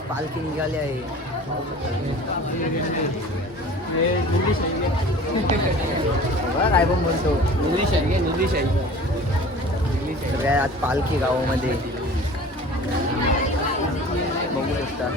गाईस पालखी निघाली आहे. काय पण म्हणतो सगळ्या आज पालखी गावामध्ये बघू शकता.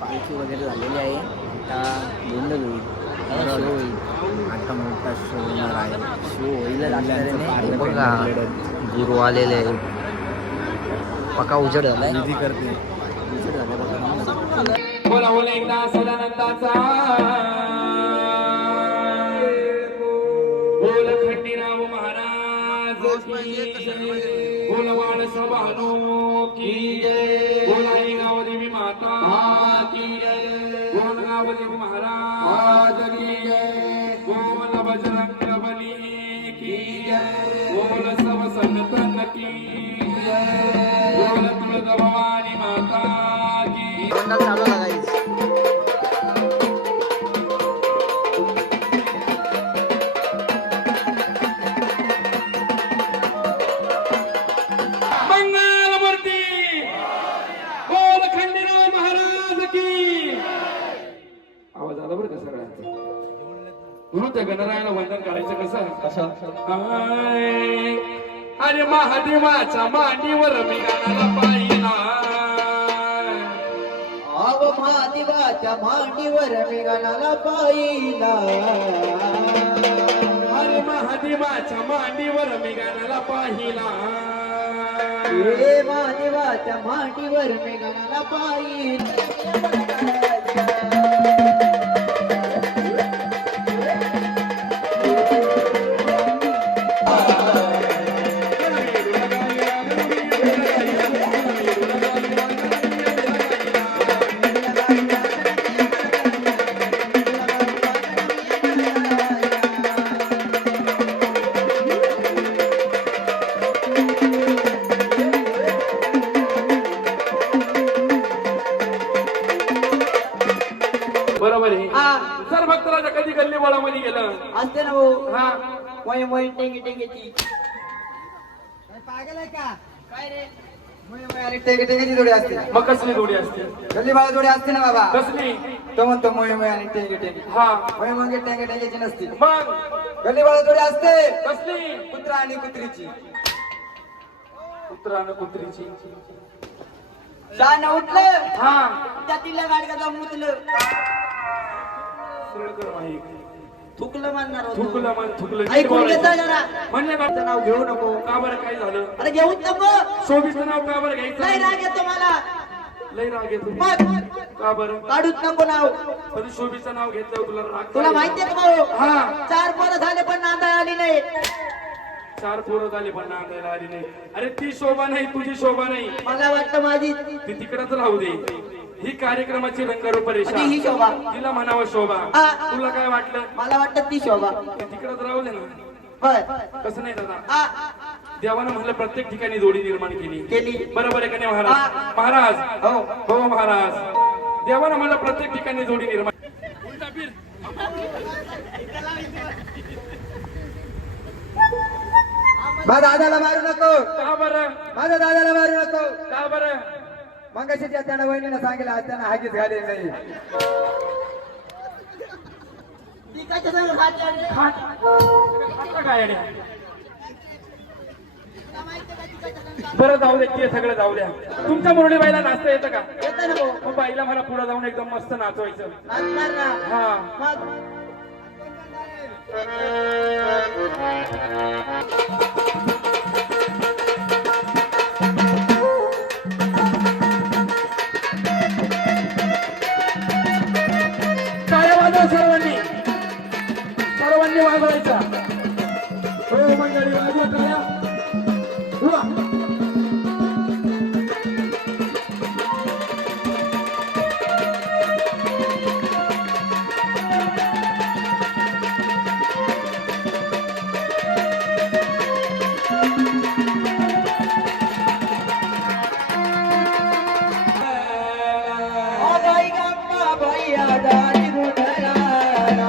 पालखी वगैरे झालेली आहे. आता गोंधळ होईल. आता मोठा शो होणार आहे. शो होईलच असल्याने बघा गुरु आलेले आहे. पक्का उजेड झालाय. करते उजेड झालाय बघा. बोला बोला एकदा सदानंदाचा बोल खंडीराव महाराज बोल वाड सभानो की जय. बोला गाव देवी माता की जय. बोल गाव देवी महाराज की जय. बोल बजरंग बली की जय. बोल सब संतन की जय. बोल तुळजा भवानी माता की चालू लागायचं. गणरायाला वंदन करायचं कसं अरे महादेवाच्या मांडीवर मी गाण्याला पाहिला. महादेवाच्या मांडीवर मी गाण्याला पाहिला. अरे महादेवाच्या मांडीवर मी गाण्याला पाहिला. महादेवाच्या मांडीवर मी गाण्याला पाहिला. बरोबर आहे. हा. जर भक्तराजा कधी गल्ली बोळामध्ये गेलं असते ना भाऊ हा मोय मोय टेंगे टेंगेची पागल आहे का काय रे मुळे मुळे आणि टेके टेकेची जोडी असते मग कसली जोडी असते गल्ली बाळा जोडी असते ना बाबा कसली तो म्हणतो मुळे मुळे आणि टेके टेके हा मुळे मुळे टेके टेकेची नसते मग गल्ली बाळा जोडी असते कसली कुत्रा आणि कुत्रीची कुत्रा आणि कुत्रीची जाणं उठलं हा त्या तिला गाडगा जाऊन मुतलं सरळ कर माईक. थुकलं म्हणणार होतो थुकलं म्हण थुकलं ऐकून घेता जरा म्हणले का नाव घेऊ नको का बरं काय झालं अरे घेऊच नको शोभीचं नाव का बरं लय घ्यायचं राग येतो मला लय राग येतो मग का बरं काढूच नको नाव पण शोभीचं नाव घेतलं तुला राग तुला का माहितीये का भाऊ हा 4 पोरं झाले पण नांदा आली नाही 4 पोरं झाली पण नांदायला आली नाही अरे ती शोभा नाही तुझी शोभा नाही मला वाटतं माझी ती तिकडच राहू दे ही कार्यक्रमाची रंगरूप रेषा आणि ही शोभा. तिला म्हणावं शोभा हा. तुला काय वाटलं मला वाटतं ती शोभा ती तिकडच राहू दे ना होय कसं नाही दादा आ, देवानं म्हणलं प्रत्येक ठिकाणी जोडी निर्माण केली केली. बरोबर आहे का नाही हा. महाराज महाराज हो हो महाराज देवानं म्हणलं प्रत्येक ठिकाणी जोडी निर्माण उलटा फिर. माझ्या दादाला मारू नको का बरं माझ्या दादाला मारू नको का बरं मंगाशी त्यानं वहिनीनं सांगितलं आज त्यानं हागीच घालेली नाही ती कशा संग खाते रे? आता काय आहे? बरं जाऊ दे ते सगळं जाऊ द्या तुमच्या मुरळी बाईला नाचता येतं का येतं ना भाऊ मग बाईला मला पुढे जाऊन एकदम मस्त नाचवायचं नाचणार ना हा मग टाळ्या वाजवा सर्वांनी सर्वांनी वाजवायचा हो मंडळी वाजवा टाळ्या उभा. ओ बाई गप्पा भैया दादी गुंडळाला.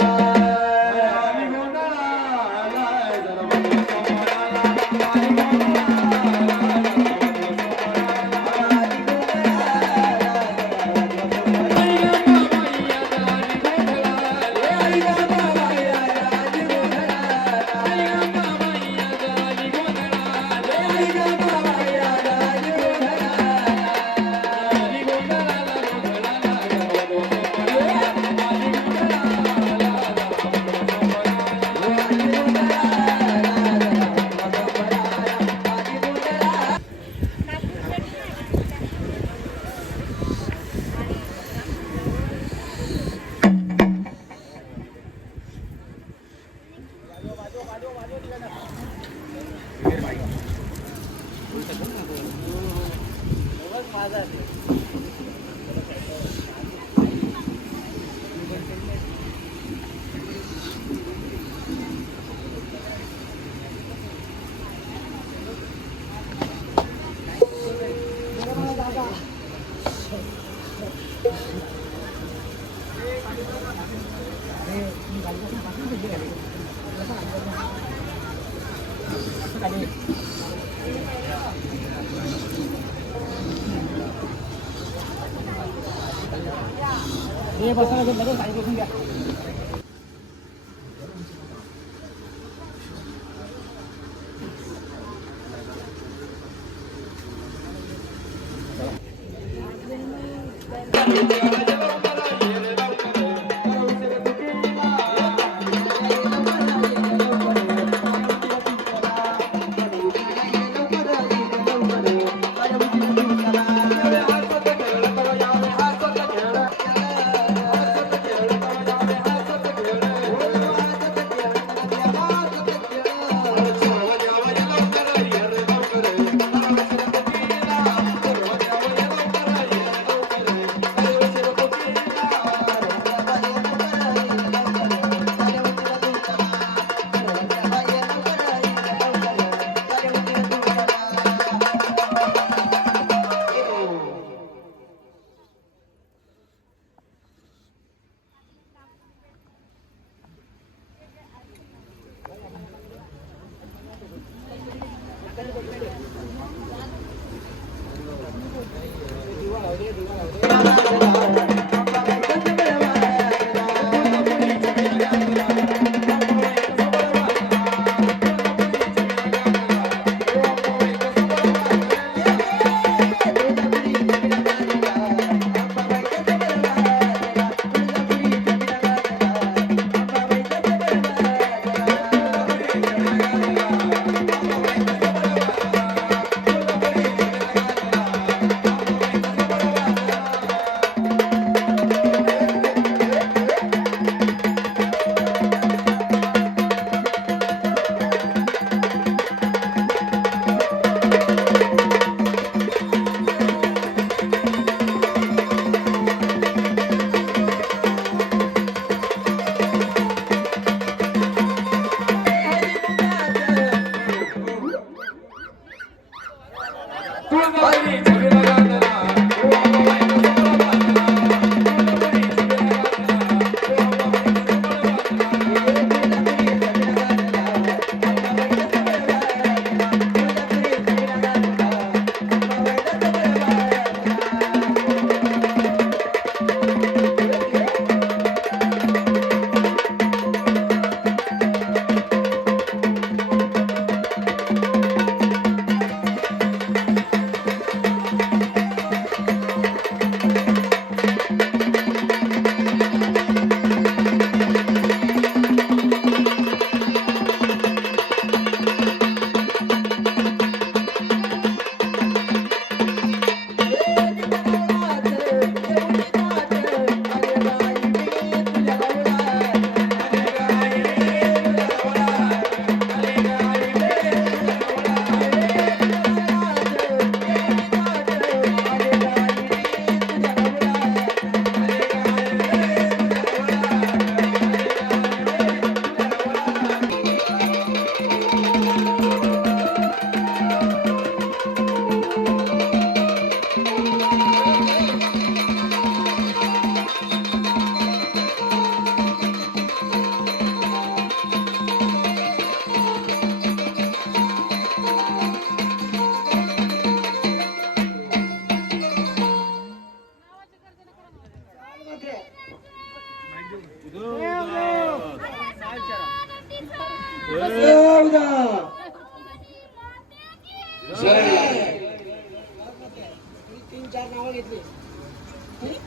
तीन चार नावं घेतली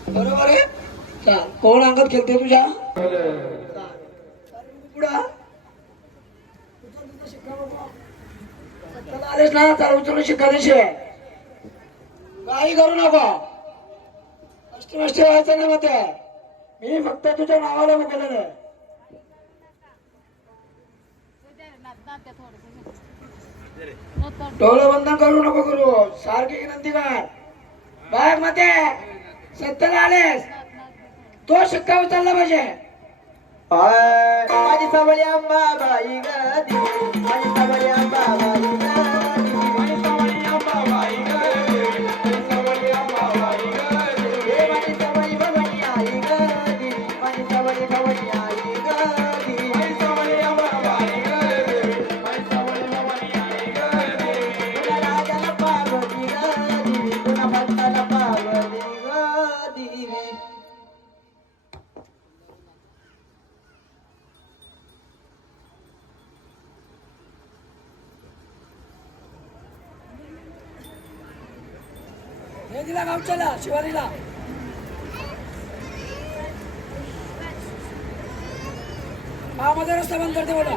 बरोबर आहे. कोण अंगात खेळते तुझ्या पुढं आलेस ना तर उचलून शिकायचे काही करू नको. अष्टमष्टी व्हायचं नाही मग मी फक्त तुझ्या नावाला केलेलं आहे. डोळे बंद करू नको करू सारखी विनंती कर. बाग मध्ये सत्तर आलेस तो शिक्का उचलला पाहिजे. माझी सावळी अंबाबाई गदी माझी सावळी अंबाबाई गदी माझी सावळी अंबाबाई गदी सावळी अंबाबाई गदी माझी सावळी भवानी आई गदी माझी सावळी भवानी आई गदी माझी सावळी अंबाबाई गदी माझी सावळी भवानी आई गदी तुला राजाला पार्वती गदी तुला भक्ताला पार्वती गदी. दिला गावच्याला शिवारीला मध्ये रस्ता बंद करते बोला.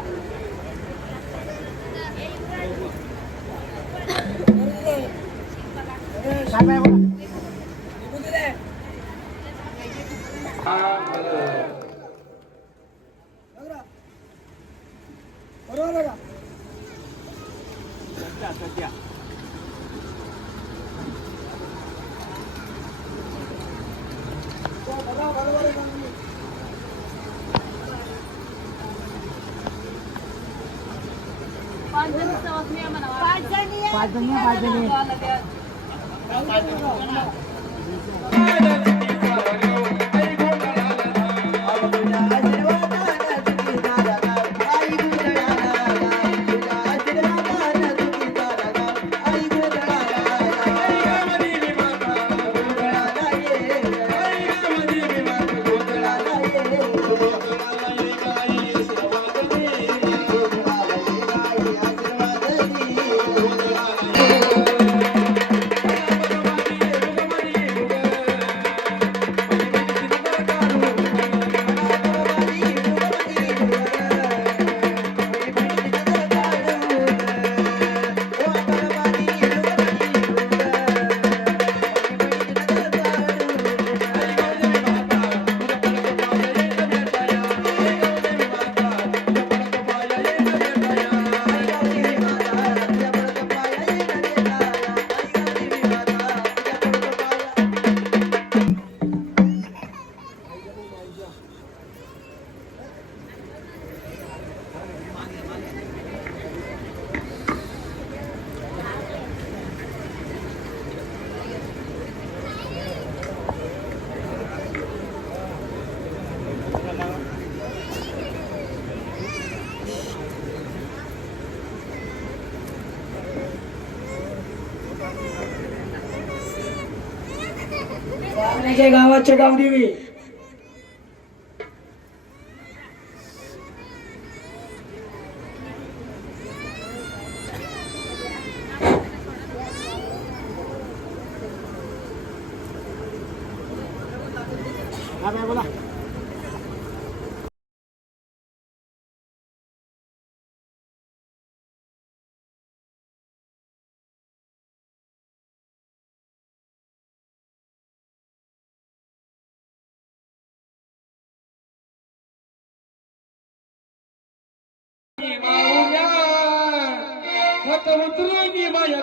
बरोबर का पाच जणी गावाच्या गावदेवी बोला. उतरून माया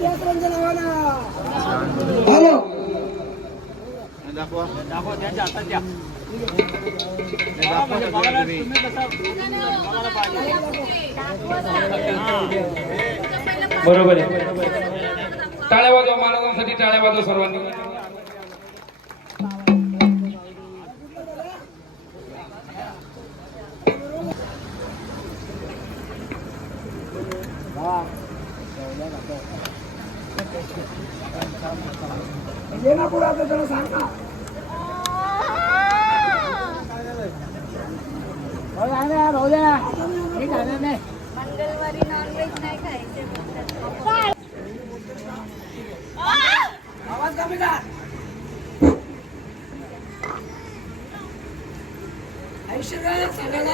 तीर्थयात्रांच्या नावानं हॅलो बरोबर आहे. टाळ्या वाजवा महाराजांसाठी, टाळ्या वाजवा सर्वांनी. ये ना पुढे आता त्याला सांग ना मंगळवारी नॉनव्हेज नाही खायचे म्हणतात. आवाज कमी कर ऐकशील का सांगायला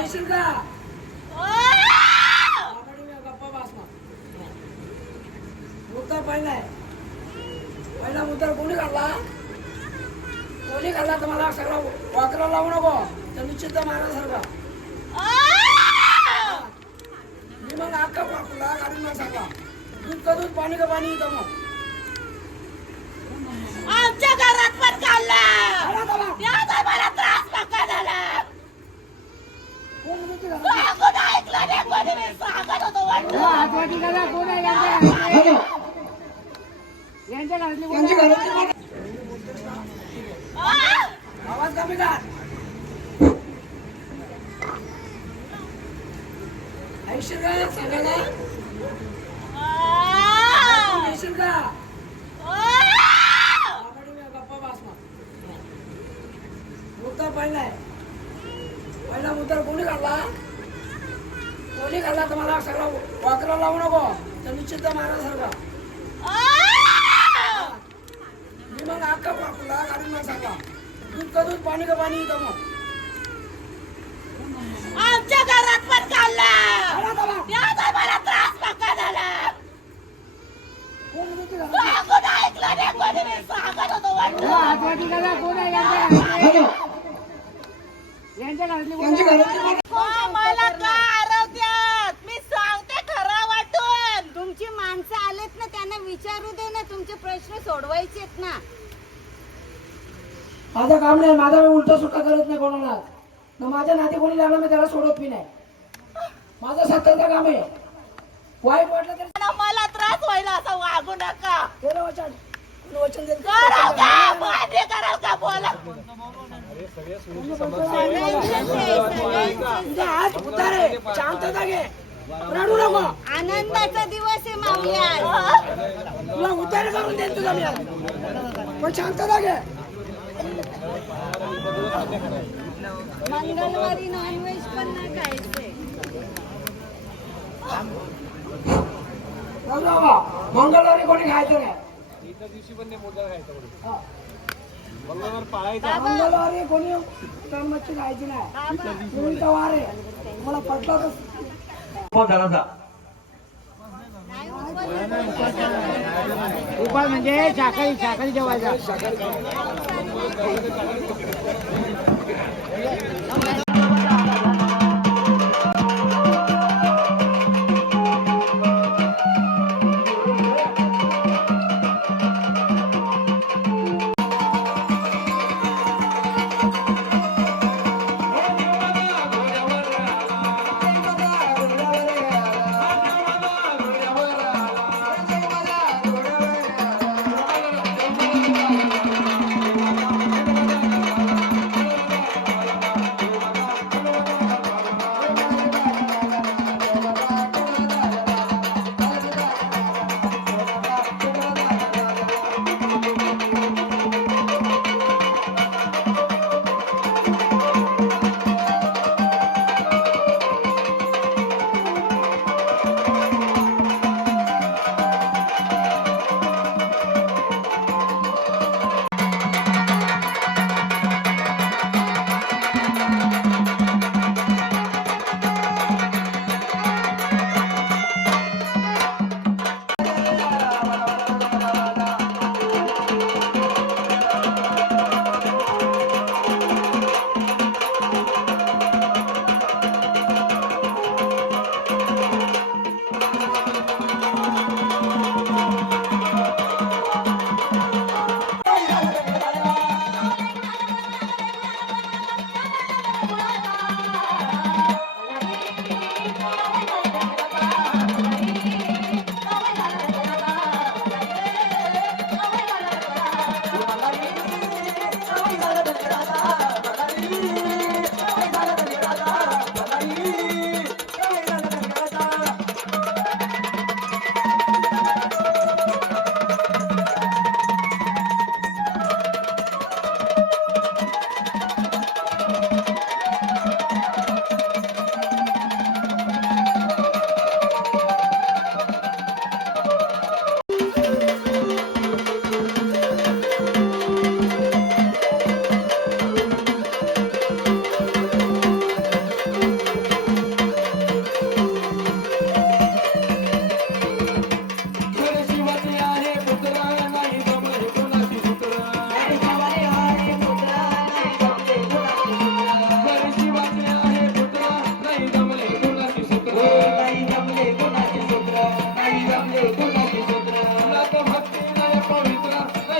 ऐकशील का गप्पा बसणार मुद्दा पहिला मुद्दा कोणी काढला तुम्हाला सगळा वाकरा लावू नको तर निश्चित मारासारखा मी मग अख्खा वाकला काढून मग सांगा दूध का दूध पाणी का पाणी येतं मग आमच्या घरात पण खाल्ला. आला का मग? याचा मला त्रास नका झाला. कोण म्हणते घरात? सांगून ऐकलं नाही कोणी. मी सांगत होतो वाटलं. हॅलो. यांची घरातली कोण? आवाज कमी कर ऐकशील का सांगायला ऐकशील का गप्पा बसणार मुद्दा पहिला मुद्दा कोणी काढला तुम्हाला सगळा वाकरा लावू नको तर निश्चित मारासारखा मी मग अख्खा वाकला काढून मग सांगा दूध का दूध पाणी का पाणी येतं मग आमच्या घरात पण खाल्ला. आला का मग? याचा मला त्रास नका झाला. कोण म्हणते घरात? सांगून ऐकलं नाही कोणी. मी सांगत होतो वाटलं. हॅलो. यांची घरातली कोण? मला का आरवत्यात? मी सांगते खरं वाटून. तुमची माणसं आलेत ना त्यांना विचारू दे ना. तुमचे प्रश्न सोडवायचेत ना. माझं काम नाही माझा मी उलटा सुट्टा करत नाही कोणाला न माझ्या नाते कोणी लागलं मी त्याला सोडत बी नाही माझं सत्याचं काम आहे वाईट वाटलं तरी आणि मला त्रास व्हायला असं वागू नका. केलं वचन कोणी वचन देत कराल का? मान्य कराल का? बोला. तुझा हात उतारे शांतता घे रडू नको आनंदाचा दिवस आहे माऊली आज. तुला उतारे करून देईन तुझा मी आज. पण शांतता घे मंगळवारी नॉनव्हेज पण नाही खायचे. बाबा मंगळवारी कोणी खायचं नाही हा. मंगळवारी कोणी मच्छी खायची नाही तुम्ही तर वार आहे मला पटलं तर उपाय म्हणजे शाकाहारी जेवायचा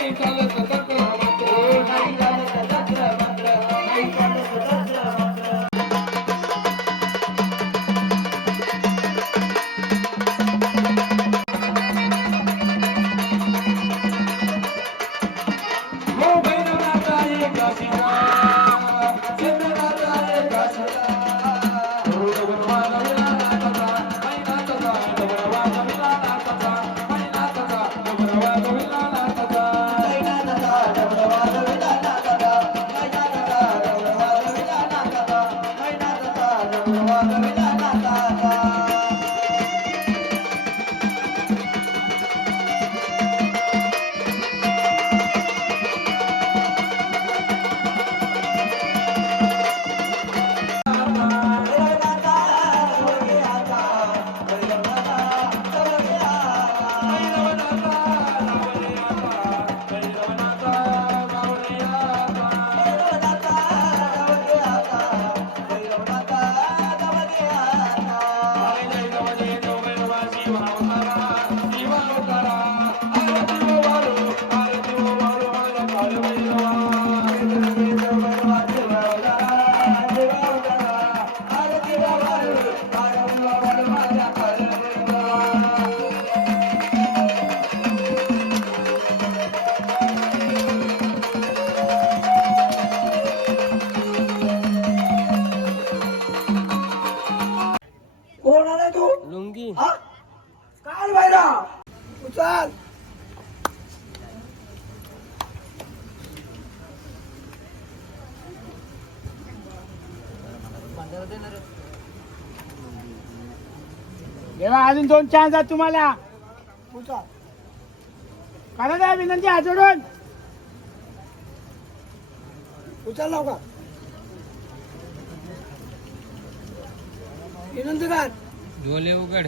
नाही चालत तंत्र मंत्र नाही चालत तंत्र मंत्र नाही चालत तंत्र मंत्र हो भैरवनाथा एका शिवा चंद्रनाथा एका शिवा भगवान विनानाथा मैनाथा भगवान विनानाथा मैनाथा भगवान विनानाथा कोण आला तू लुंगी हा काल बाहेरा उचल देवा अजून 2 चान्स आहेत तुम्हाला. उचल करा द्या विनंती हात जोडून. उचल लवकर विनंती कर डोले उघड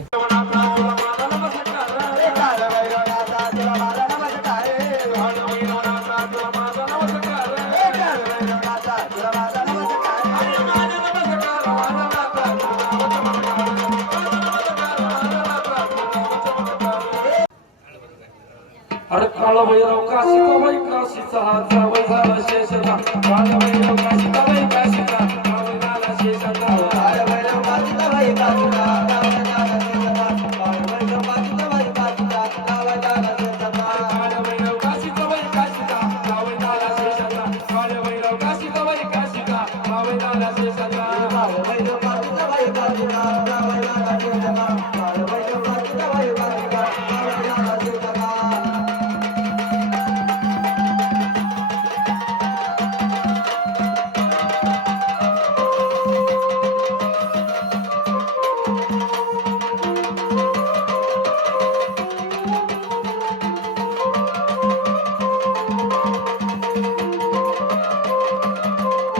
अरे काळा भैरव काशीचा बाई काशीचा जावई झाला शेषाचा काळा भैरव काशीचा बाई काशीचा जावई झाला शेषाचा काळ भैरव काशीचा बाई काशीचा गावाला झाला शेषाचा काळ भैरव काशीचा बाई काशीचा गावाला झाला शेषाचा काळा भैरव काशीचा बाई काशीचा जावई झाला शेषाचा काळा भैरव काशीचा बाई काशीचा जावई झाला शेषाचा काळ भैरव काशीचा बाई काशीचा गावाला झाला शेषाचा काळ भैरव काशीचा बाई काशीचा गावाला झाला शेषाचा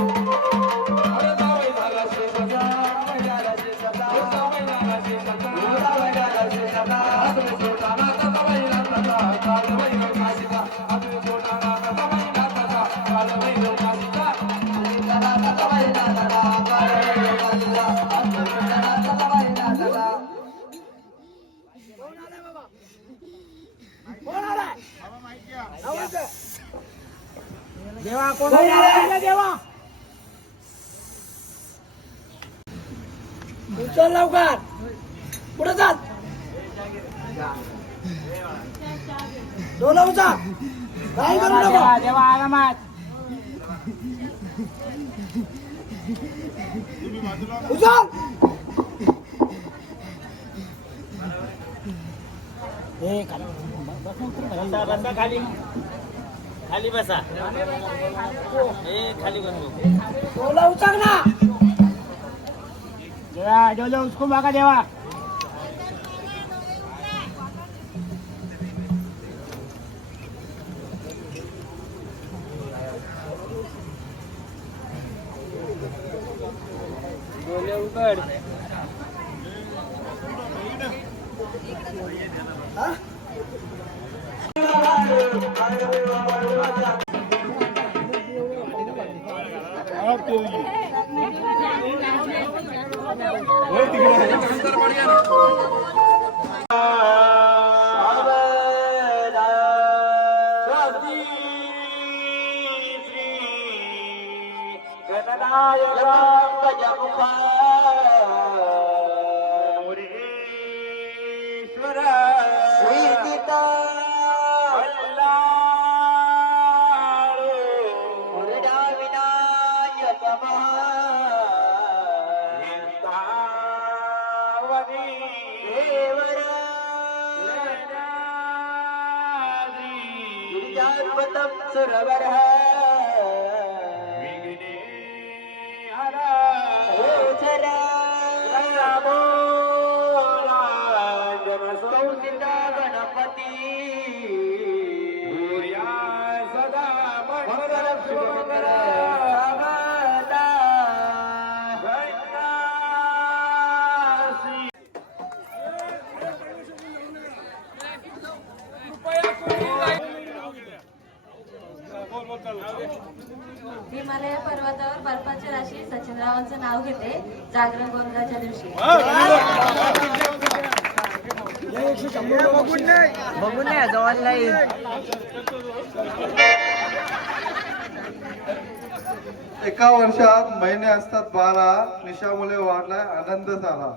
अरे जावई झाला शेषाचा जावई झाला शेषाचा जावई झाला शेषाचा जावई झाला शेषाचा हातून छोटा नाथा बाई नाथा काळा भैरव काशीचा हातून छोटा नाथा बाई नाथा काळा भैरव काशीचा कोण आला देवा कोण आला देवा. उचल लवकर पुढे चाल डोला उचल काय करू देवा नको देवा आरामात. उचल ए खाली बसा खाली. खाली बसा. ए खाली बसू. डोला उचल ना देवा डोले उसको बघा देवा. डोले उघड. हा स्वाती गणनायक गजमुख मुरेश्वर श्रीजित मुरडा विनायक महावनी देवर गिरिजार्वतम सुरवर गणपती सदा मंगल शुभमंगल हिमालय पर्वतावर बर्फाची राशी सचिनरावांचं नाव घेते जागरण गोंधळाच्या दिवशी. बघून नाही जवळ लाईन. एका वर्षात महिने असतात 12. निशामुळे वाढलाय आनंद झाला.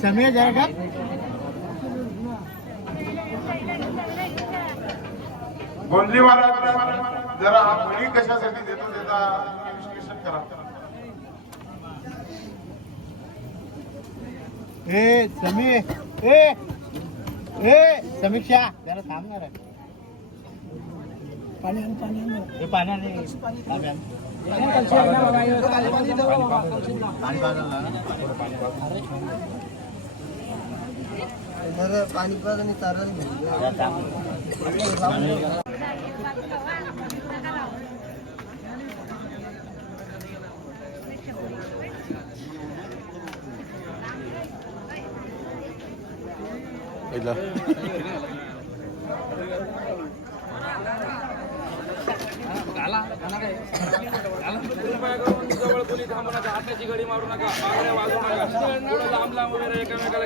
समय जाएगा. गोंधलीवाला जरा हा बळी कशासाठी देतो त्याचा विश्लेषण करा. समीक्षा जरा थांबणार आहे. पाण्याने पाणी पाणी चालत जवळ कोणी थांबू नका, हाताची घडी मारू नका, बांगड्या वाजवू नका, पुढे लांब लांब वगैरे एकामेकाला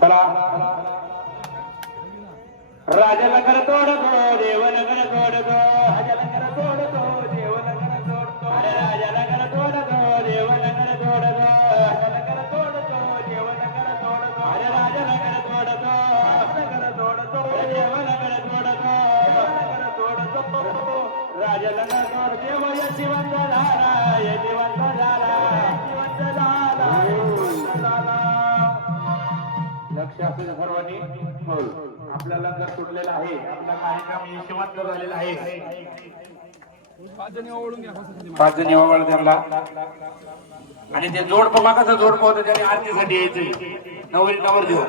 चला राजाला कर तोड गो देवाला कर तोड गो राजाला कर तोड गो देवाला कर तोड गो अरे राजाला कर तोड गो देवाला कर तोड गो राजाला कर तोड गो देवाला कर तोड गो अरे राजाला कर तोड गो कर तोड गो देवाला कर तोड गो कर तोड गो राजाला कर तोड देव यशवंत झाला यशवंत झाला यशवंत झाला लक्ष असू सर्वांनी आपला लंगर सुटलेला आहे, आपला कार्यक्रम यशवंत झालेला आहे. 5 जणी ओवाळून धरला आणि ते जोडप मागाचं जोडप होतं त्याने आरतीसाठी यायचे नवरी नवर देऊ.